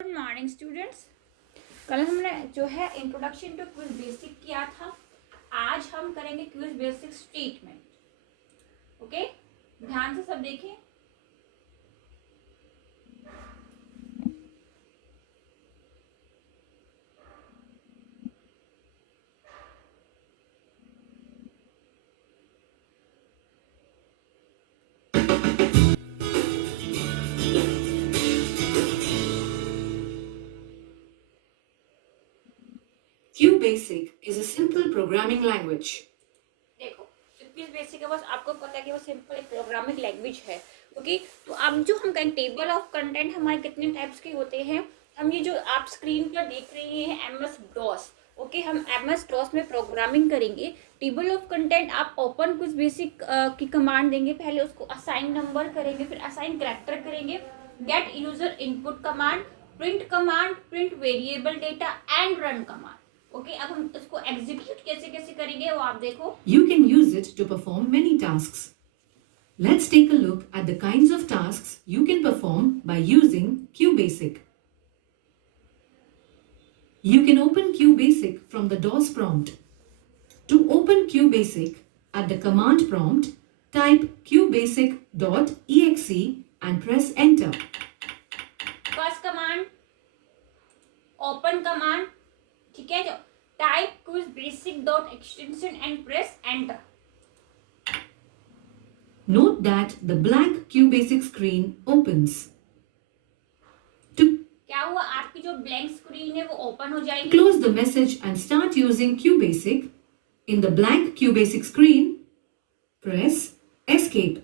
Good morning students. कल हमने जो है इंट्रोडक्शन टू क्विज बेसिक किया था। आज हम करेंगे क्विज बेसिक स्टेटमेंट। ओके, ध्यान से सब देखें। Qbasic is a simple programming language. देखो, क्विज बेसिक है, बस आपको पता है कि वो सिंपल एक प्रोग्रामिंग लैंग्वेज है। ओके, तो अब जो हम कहें टेबल ऑफ कंटेंट हमारे कितने टाइप्स के होते हैं। हम ये जो आप स्क्रीन पर देख रहे हैं एमएस डॉस। ओके, हम एमएस डॉस में प्रोग्रामिंग करेंगे। टेबल ऑफ कंटेंट आप ओपन क्विज बेसिक की कमांड देंगे, पहले उसको असाइन नंबर करेंगे, फिर असाइन कैरेक्टर करेंगे, gate user input command, print variable data and run command. Okay, अब हम इसको एग्जीक्यूट कैसे कैसे करेंगे वो आप देखो। You can use it to perform many tasks. Let's take a look at the kinds of tasks you can perform by using Qbasic. You can open Qbasic from the DOS prompt. To open Qbasic, at the command prompt, type qbasic.exe and press enter. First command open command, ठीक है, जो type quiz basic dot extension and press enter. Note that the blank Qbasic screen opens. To क्या हुआ, आपकी जो blank screen है वो open हो जाएगी। close the message and start using Qbasic, in the blank Qbasic screen, press Escape.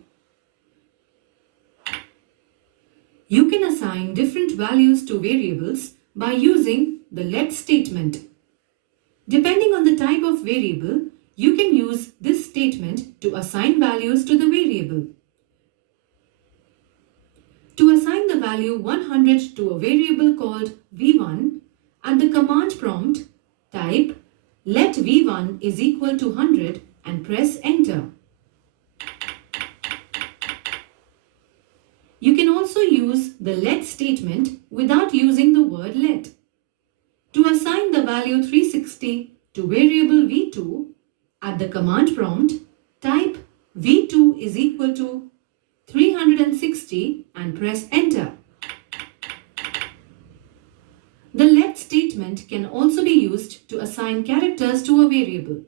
You can assign different values to variables by using the let statement. Depending on the type of variable, you can use this statement to assign values to the variable. To assign the value 100 to a variable called v1, at the command prompt, type let v1 is equal to 100 and press enter. You can also use the let statement without using the word let. To assign the value 360 to variable v2, at the command prompt, type v2 is equal to 360 and press enter. The let statement can also be used to assign characters to a variable.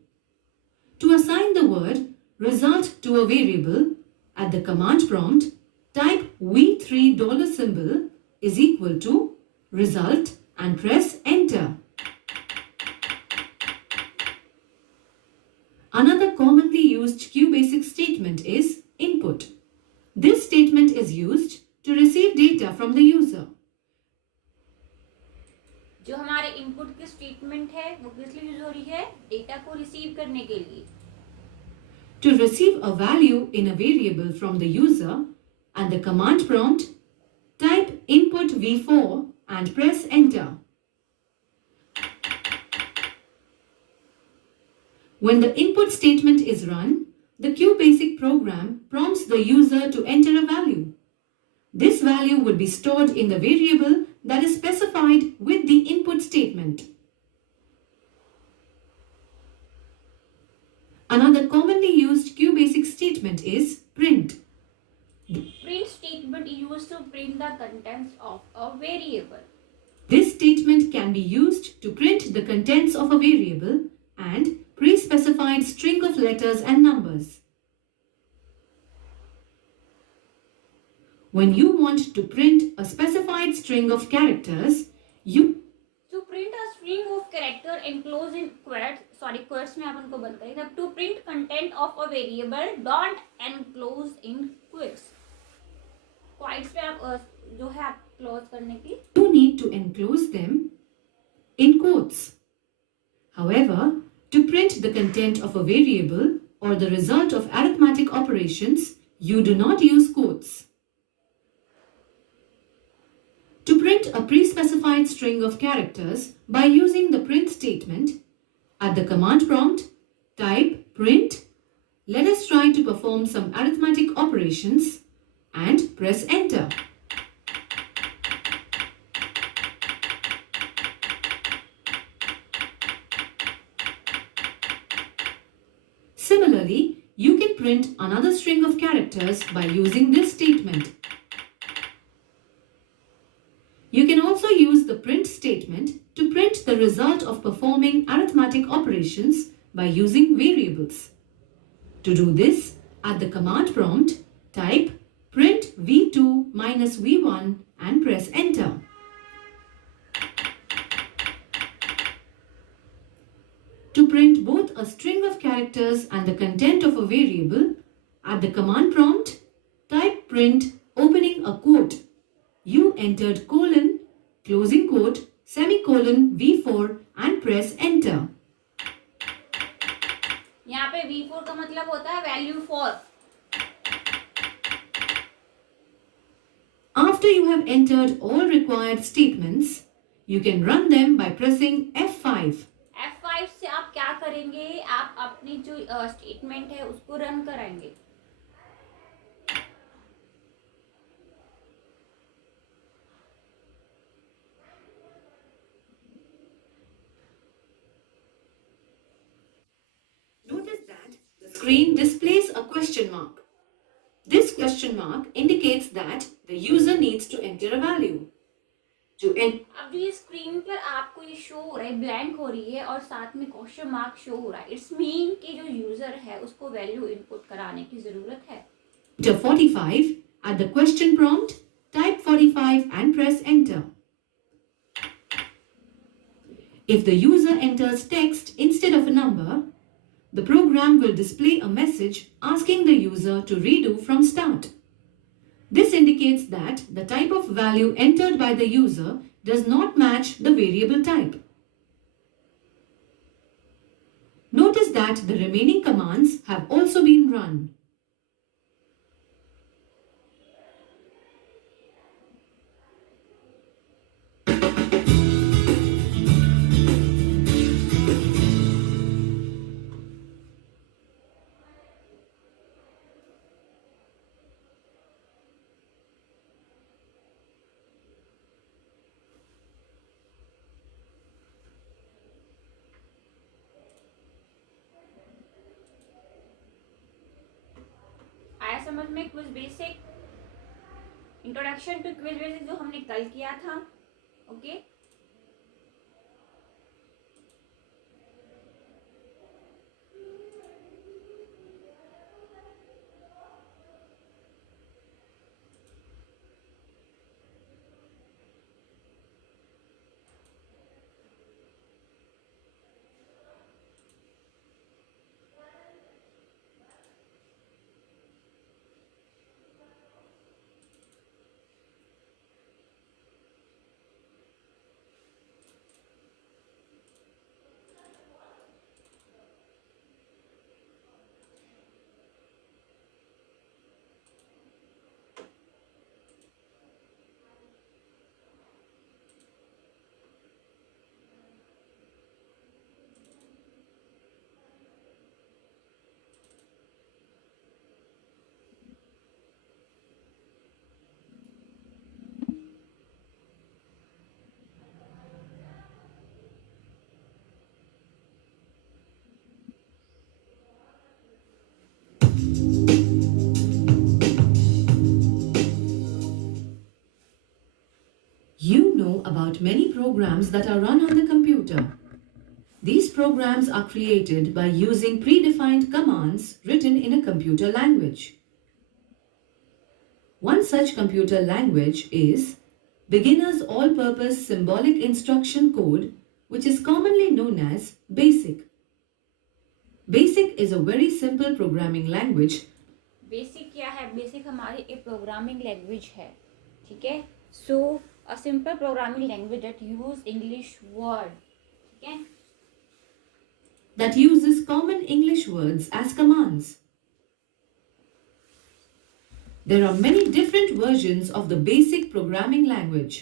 To assign the word result to a variable, at the command prompt, type v3 is equal to result and press enter. Another commonly used Qbasic statement is input. This statement is used to receive data from the user. जो हमारे input की statement है वो किस लिए use हो रही है, डेटा को रिसीव करने के लिए। To receive a value in a variable from the user, at the command prompt, type input v4 and press enter. When the input statement is run, the Qbasic program prompts the user to enter a value. This value would be stored in the variable that is specified with the input statement. Another commonly used Qbasic statement is print. Print statement used to print the contents of a variable. This statement can be used to print the contents of a variable and pre-specified string of letters and numbers. When you want to print a specified string of characters, you To print a string of character enclosed in quotes में आप उनको बंद करेंगे। अब to print content of a variable don't enclose in quotes पे आप जो है आप क्लोज करने की you need to enclose them in quotes. However, to print the content of a variable or the result of arithmetic operations, you do not use quotes. To print a pre-specified string of characters by using the print statement, at the command prompt, type print. Let us try to perform some arithmetic operations and press enter. Similarly, you can print another string of characters by using this statement. You can also use the print statement to print the result of performing arithmetic operations by using variables. To do this, at the command prompt, type print v2 minus v1 and press enter. To print both a string of characters and the content of a variable, at the command prompt, type print opening a quote. You entered colon, closing quote, semicolon v4 and press enter. यहाँ पे v4 का मतलब होता है value 4. After you have entered all required statements, you can run them by pressing F5. F5 से आप क्या करेंगे? आप अपनी जो स्टेटमेंट है उसको रन कराएंगे. Notice that the screen displays a question mark. This question mark indicates that the user needs to enter a value. अब जो ये स्क्रीन पर आपको ये शो हो रहा है, ब्लैंक हो रही है और साथ में क्वेश्चन मार्क शो हो रहा है, इट्स मीन कि जो यूजर है उसको वैल्यू इनपुट कराने की जरूरत है. Enter 45 at the question prompt, type 45 and press enter. If the user enters text instead of a number, the program will display a message asking the user to redo from start. This indicates that the type of value entered by the user does not match the variable type. Notice that the remaining commands have also been run. आया समझ में? Quiz basic, introduction to quiz basic जो हमने कल किया था. Okay You know about many programs that are run on the computer. These programs are created by using predefined commands written in a computer language. One such computer language is Beginner's All-Purpose Symbolic Instruction Code, which is commonly known as BASIC. BASIC is a very simple programming language. Basic क्या है? Basic हमारी एक programming language है. ठीक है, so a simple programming language that use English word. ठीक है, that uses common English words as commands. There are many different versions of the basic programming language.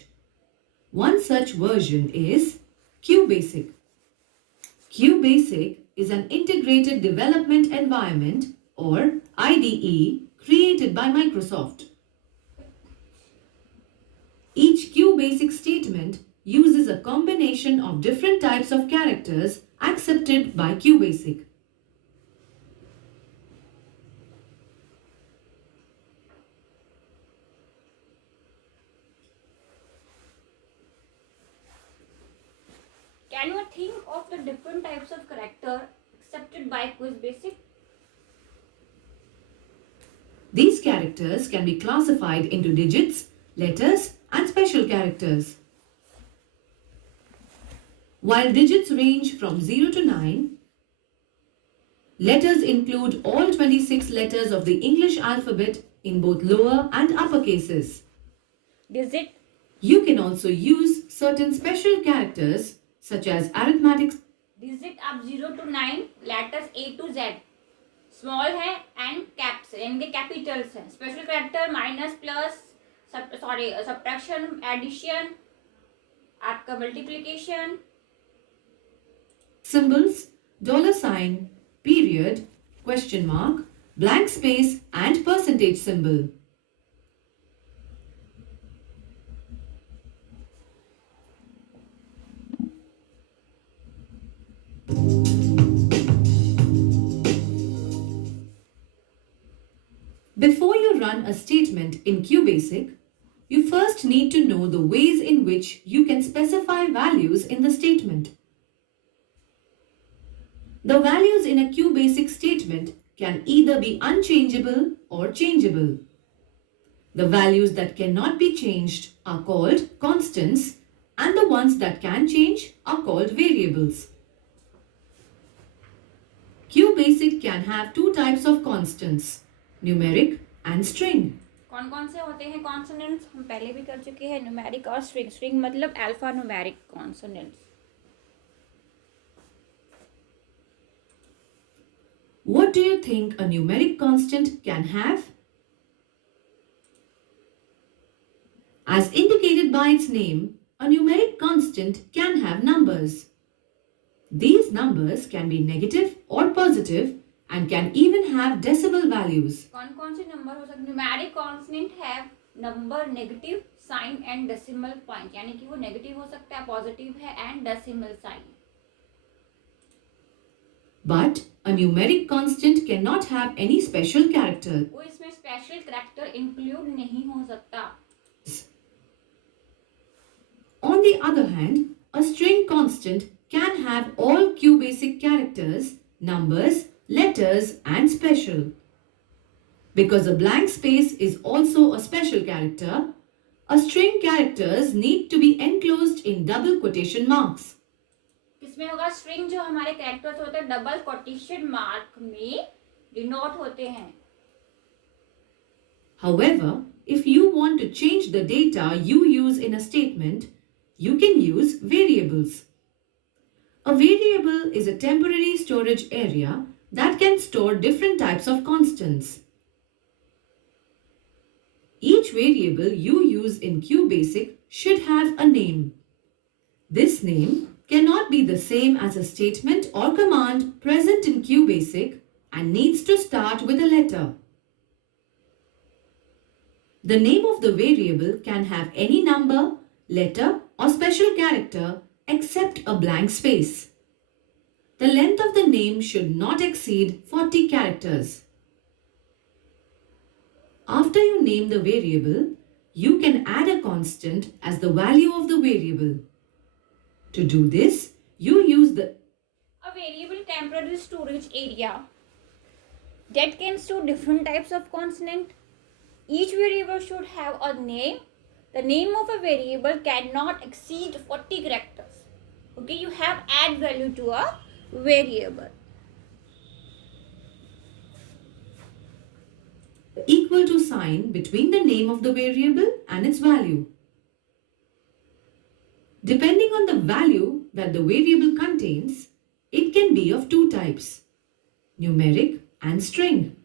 One such version is Qbasic. Qbasic is an integrated development environment or IDE created by Microsoft. Each Qbasic statement uses a combination of different types of characters accepted by Qbasic. Can you think of the different types of character accepted by Qbasic? These characters can be classified into digits, letters, and special characters. While digits range from 0 to 9, letters include all 26 letters of the English alphabet in both lower and upper cases. Digit. You can also use certain special characters such as arithmetic. Digit आप 0 to 9 letters A to Z small है and caps यानी capitals है. Special character minus plus subtraction addition आपका multiplication. Symbols, $sign, period, question mark, blank space and percentage symbol. Before you run a statement in Qbasic, you first need to know the ways in which you can specify values in the statement. The values in a Qbasic statement can either be unchangeable or changeable. The values that cannot be changed are called constants, and the ones that can change are called variables. Qbasic can have two types of constants, numeric and string. कौन कौन से होते हैं consonants? हम पहले भी कर चुके हैं, न्यूमेरिक और स्ट्रिंग. स्ट्रिंग मतलब alpha numeric consonants. What do you think a numeric constant can have? As indicated by its name, a numeric constant can have numbers. These numbers can be negative or positive and can even have decimal values. कौन कौन से number हो सकते? Numeric constant have number, negative sign and decimal point, यानी कि वो negative हो सकता है, पॉजिटिव है and decimal sign. But a numeric constant cannot have any special character. वो इसमें स्पेशल कैरेक्टर इंक्लूड नहीं हो सकता. On the other hand, a string constant can have all Qbasic characters, numbers, letters and special. Because a blank space is also a special character, a string characters need to be enclosed in double quotation marks. इसमें होगा string जो हमारे characters होते हैं double quotation mark में denote होते हैं. However, if you want to change the data you use in a statement, you can use variables. A variable is a temporary storage area that can store different types of constants. Each variable you use in Qbasic should have a name. This name cannot be the same as a statement or command present in Qbasic and needs to start with a letter. The name of the variable can have any number, letter or special character except a blank space. The length of the name should not exceed 40 characters. After you name the variable, you can add a constant as the value of the variable. To do this, you use a variable temporary storage area that can store different types of consonant. Each variable should have a name. The name of a variable cannot exceed 40 characters. Okay, you have add value to a variable. equal to sign between the name of the variable and its value. Depending on the value that the variable contains, it can be of two types, numeric and string.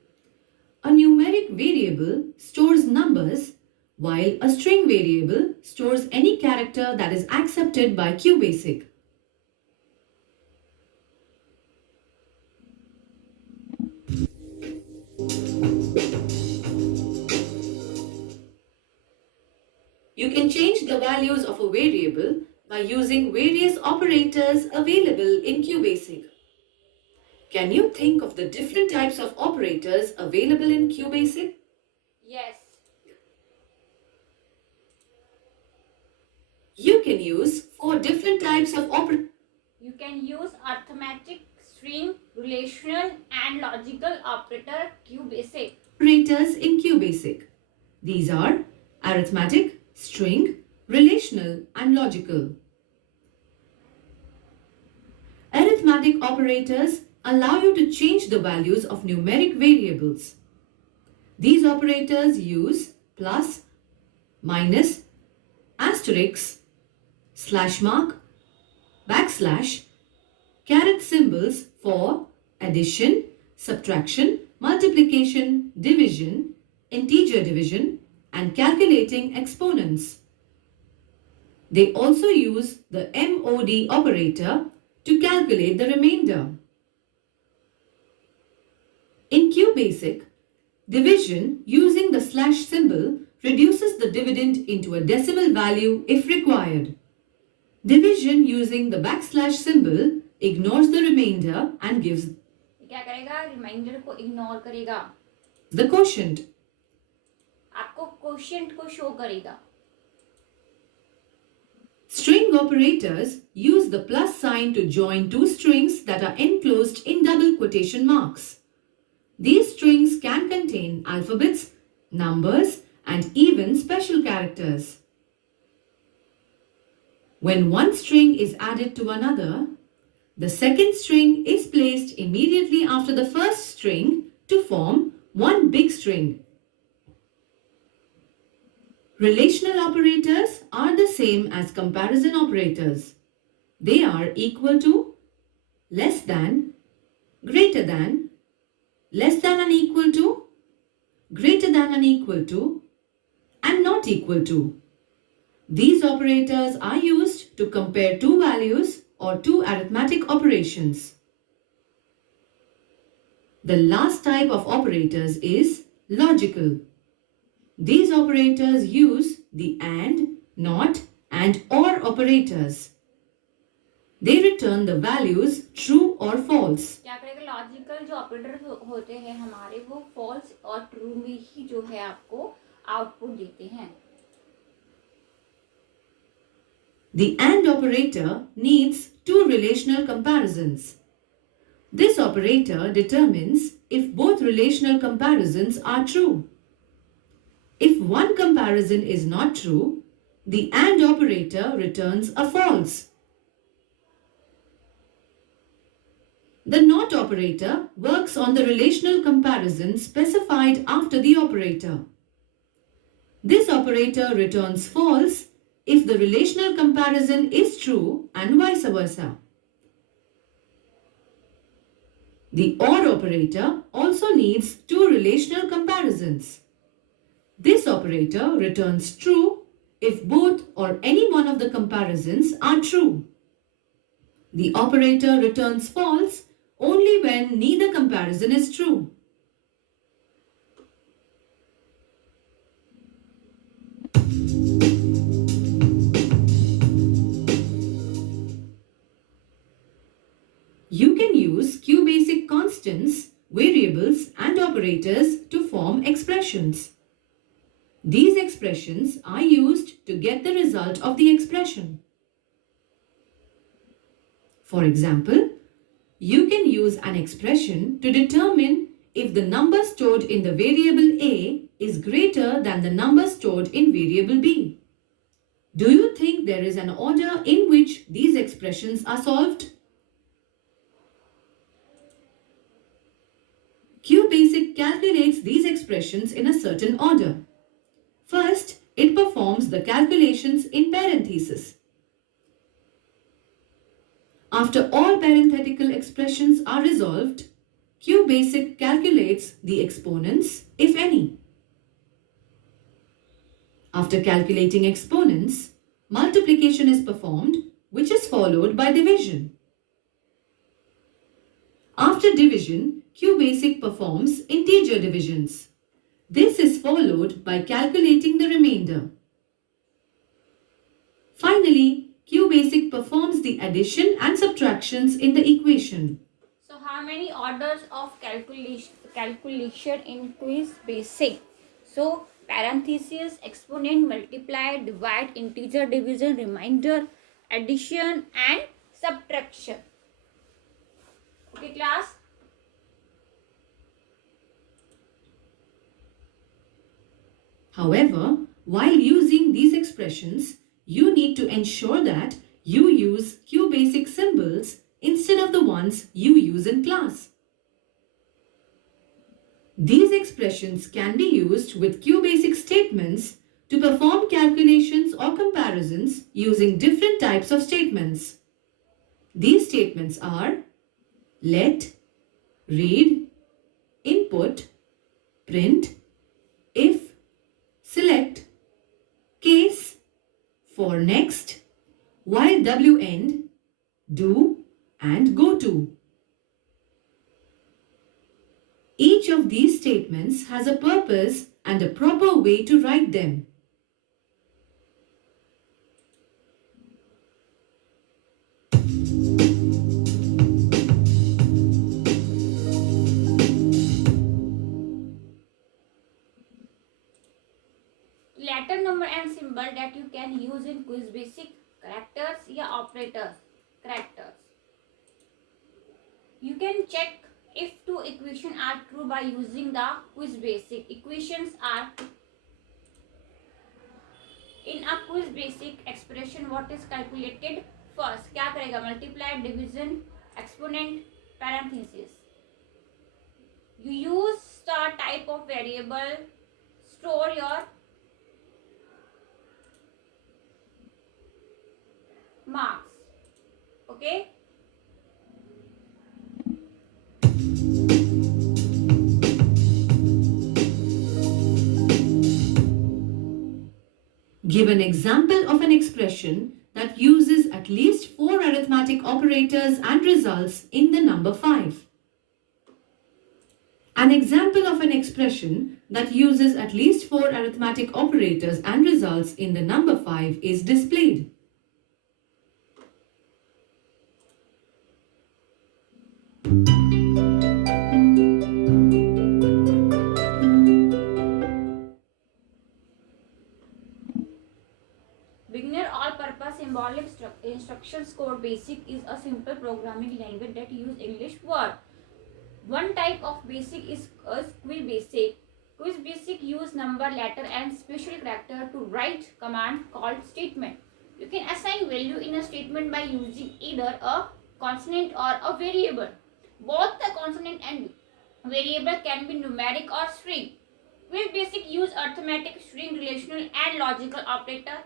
A numeric variable stores numbers, while a string variable stores any character that is accepted by Qbasic. You can change the values of a variable by using various operators available in Qbasic. Can you think of the different types of operators available in Qbasic? Yes. You can use 4 different types of operators. You can use arithmetic, string, relational and logical operator Qbasic. Operators in Qbasic. These are arithmetic, string, relational and logical. Arithmetic operators allow you to change the values of numeric variables. These operators use plus, minus, asterisk, slash mark, backslash, caret symbols for addition, subtraction, multiplication, division, integer division, and calculating exponents. They also use the MOD operator to calculate the remainder. In Qbasic, division using the slash symbol reduces the dividend into a decimal value if required. Division using the backslash symbol ignores the remainder and gives क्या करेगा? Reminder को ignore करेगा, the quotient. आपको quotient को show करेगा. String operators use the plus sign to join two strings that are enclosed in double quotation marks. These strings can contain alphabets, numbers, and even special characters. When one string is added to another, the second string is placed immediately after the first string to form one big string. Relational operators are the same as comparison operators. They are equal to, less than, greater than, less than and equal to, greater than and equal to, and not equal to. These operators are used to compare two values or two arithmetic operations. The last type of operators is logical. These operators use the and, not, and or operators. They return the values true or false. क्या करेगा? Logical जो operator होते हैं हमारे, वो false और true में ही जो है आपको आउटपुट देते हैं. The AND operator needs two relational comparisons. This operator determines if both relational comparisons are true. If one comparison is not true, the AND operator returns a false. The NOT operator works on the relational comparison specified after the operator. This operator returns false if the relational comparison is true and vice versa. The OR operator also needs two relational comparisons. This operator returns true if both or any one of the comparisons are true. The operator returns false only when neither comparison is true. You can use Qbasic constants, variables, and operators to form expressions. These expressions are used to get the result of the expression. For example, you can use an expression to determine if the number stored in the variable A is greater than the number stored in variable B. Do you think there is an order in which these expressions are solved? Qbasic calculates these expressions in a certain order. First, it performs the calculations in parentheses. After all parenthetical expressions are resolved, Qbasic calculates the exponents, if any. After calculating exponents, multiplication is performed, which is followed by division. After division, Qbasic performs integer divisions. This is followed by calculating the remainder. Finally, Qbasic performs the addition and subtractions in the equation. So how many orders of calculation in Qbasic? So parenthesis, exponent, multiply, divide, integer division, remainder, addition and subtraction. Okay class. However, while using these expressions, you need to ensure that you use Qbasic symbols instead of the ones you use in class. These expressions can be used with Qbasic statements to perform calculations or comparisons using different types of statements. These statements are let, read, input, print, if, select, case, for next, while w end, do, and go to. Each of these statements has a purpose and a proper way to write them. Letter, number and symbol that you can use in Qbasic. Characters या operators. Characters. You can check if two equations are true by using the Qbasic. Equations are in a Qbasic expression. What is calculated first? क्या करेगा? Multiply, division, exponent, parenthesis. You use the type of variable. Store your marks. Okay. Give an example of an expression that uses at least 4 arithmetic operators and results in the number 5. An example of an expression that uses at least 4 arithmetic operators and results in the number 5 is displayed. Beginner all-purpose symbolic instructions code basic is a simple programming language that uses English word. One type of basic is Qbasic. Qbasic use number, letter and special character to write command called statement. You can assign value in a statement by using either a constant or a variable. Both the constant and variable can be numeric or string. Qbasic use arithmetic, string, relational and logical operator.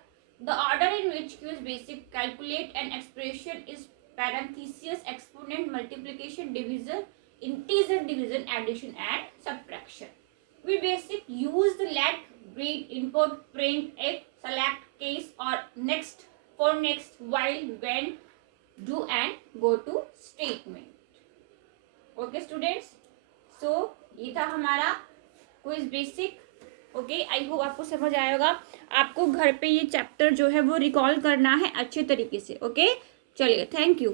The order in which Qbasic calculate an expression is parenthesis, exponent, multiplication, division, integer division, addition and subtraction. Qbasic use the let, read, input, print, if, select, case or next, for next, while, when, do and go to statement. Okay students, so ये था हमारा Qbasic. Okay, I hope आपको समझ आएगा. आपको घर पे ये चैप्टर जो है वो रिकॉल करना है अच्छे तरीके से. ओके, चलिए, थैंक यू.